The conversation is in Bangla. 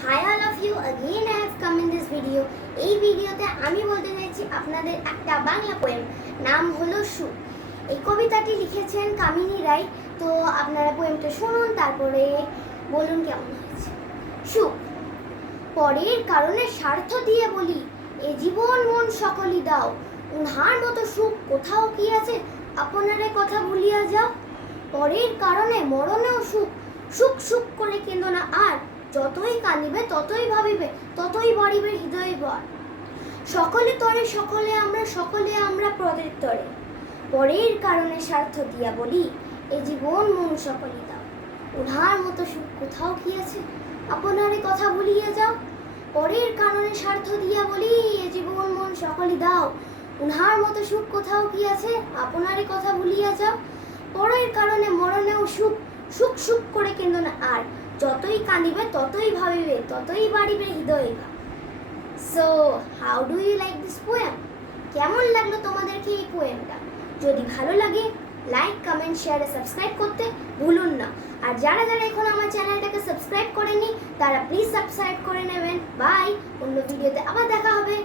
Hi all of you, again I have come in this video. এই ভিডিওতে আমি বলতে চাইছি আপনাদের একটা বাংলা পোয়েম, নাম হলো সুখ। এই কবিতাটি লিখেছেন কামিনী রায়। তো আপনারা পোয়েমটা শুনুন, তারপরে বলুন কেমন হয়েছে। সুখ। পরের কারণে স্বার্থ দিয়ে বলি, এ জীবন মন সকলই দাও। উনহার মতো সুখ কোথাও কি আছে, আপনারে কথা ভুলিয়া যাও। পরের কারণে মরণেও সুখ, সুখ সুখ করে কেঁদো না আর। যতই কাঁদিবে ততই ভাবিবে, ততই বাড়িবে হৃদয় বর। সকলে তরে সকলে আমরা পরের তরে। পরের কারণে স্বার্থ দিয়া বলি, এ জীবন মন সকলই দাও। উনার মতো সুখ কোথাও কি আছে, আপনারে কথা ভুলিয়া যাও। পরের কারণে স্বার্থ দিয়া বলি, এ জীবন মন সকলই দাও। উনার মতো সুখ কোথাও কি আছে, আপনারে কথা ভুলিয়া যাও। পরের কারণে মরণেও সুখ, সুখ সুখ করে কেঁদো না আর। যতই কাঁদিবে ততই ভাবিবে, ততই বাড়িবে হৃদয় ভাব। So how do you like this poem? কেমন লাগলো তোমাদেরকে এই পোয়েমটা? যদি ভালো লাগে লাইক, কমেন্ট, শেয়ার, সাবস্ক্রাইব করতে ভুলুন না। আর যারা এখন আমার চ্যানেলটাকে সাবস্ক্রাইব করেনি তারা প্লিজ সাবস্ক্রাইব করে নেবেন। বাই, অন্য ভিডিওতে আবার দেখা হবে।